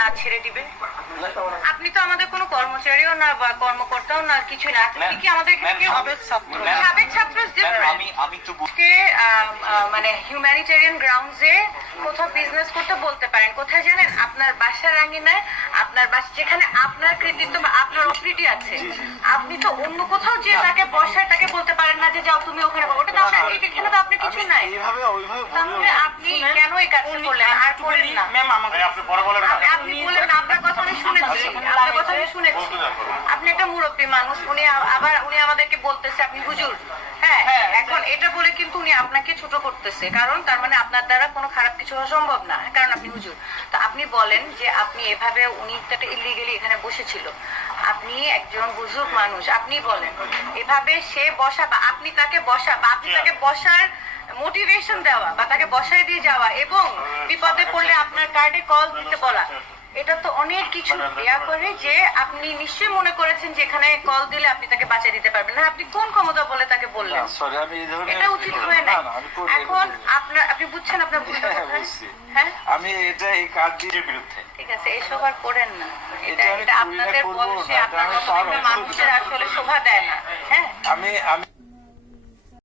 না ছেড়ে দিবে। আপনি তো আমাদের কোনো কর্মচারীও না বা কর্মকর্তাও না কিছু না। আপনি কি আমাদের সাবেক ছাত্র। সাবেক। আমি আমি মানে হিউম্যানিটেরিয়ান গ্রাউন্ডসে কোথাও বিজনেস করতে বলতে পারেন। কোথায় জানেন? আপনার বাসার আঙ্গিনায় আপনার বাসা যেখানে আপনার কৃতিত্ব বা আপনার অফরিটি আছে। আপনি তো অন্য কোথাও যে তাকে বসায় তাকে বলতে যে যাও তুমি ওখানে বসো। ওটা তো আপনার এখানে তো আপনি কিছু নাই। এইভাবে ওইভাবে তাহলে আপনি কেন এই কাজটা করলেন? আর করেন না। ম্যাম আমাকে আপনি পরে বলেন না। আপনি- আপনি বললেন না, আপনার কথা আমি শুনেছি আপনার কথা আমি শুনেছি। আপনি একটা মুরব্বী মানুষ উনি আবার উনি আমাদেরকে বলতেছে আপনি হুজুর। হ্যাঁ এখন এটা বলে কিন্তু উনি আপনাকে ছোট করতেছে। কারণ তার মানে আপনার দ্বারা কোনো খারাপ কিছু হওয়া সম্ভব না। কারণ আপনি হুজুর। তো আপনি বলেন যে আপনি এভাবে উনি একটা ইলিগেলি এখানে বসেছিল। আপনি একজন বুজুর্গ মানুষ আপনি বলেন। এভাবে সে বসা বা আপনি তাকে বসা বা আপনি তাকে বসার মোটিভেশন দেওয়া বা তাকে বসায় দিয়ে যাওয়া এবং বিপদে পড়লে আপনার কার্ডে কল দিতে বলা এটা তো অনেক কিছু দেয়া করে যে আপনি নিশ্চয়ই মনে করেছেন যে এখানে কল দিলে আপনি তাকে বাঁচিয়ে দিতে পারবেন না। আপনি কোন ক্ষমতা বলে তাকে বললেন? এটা উচিত হয় না এখন। আপনার আপনি বুঝছেন আপনার ভুলটা হ্যাঁ। হ্যাঁ? আমি এটা এই কার্ড দিয়ে বিরুদ্ধে। ঠিক আছে এসব আর করেন না। এটা এটা আপনাদের বয়সে আপনার। মানুষের আসলে শোভা দেয় না। হ্যাঁ? আমি আমি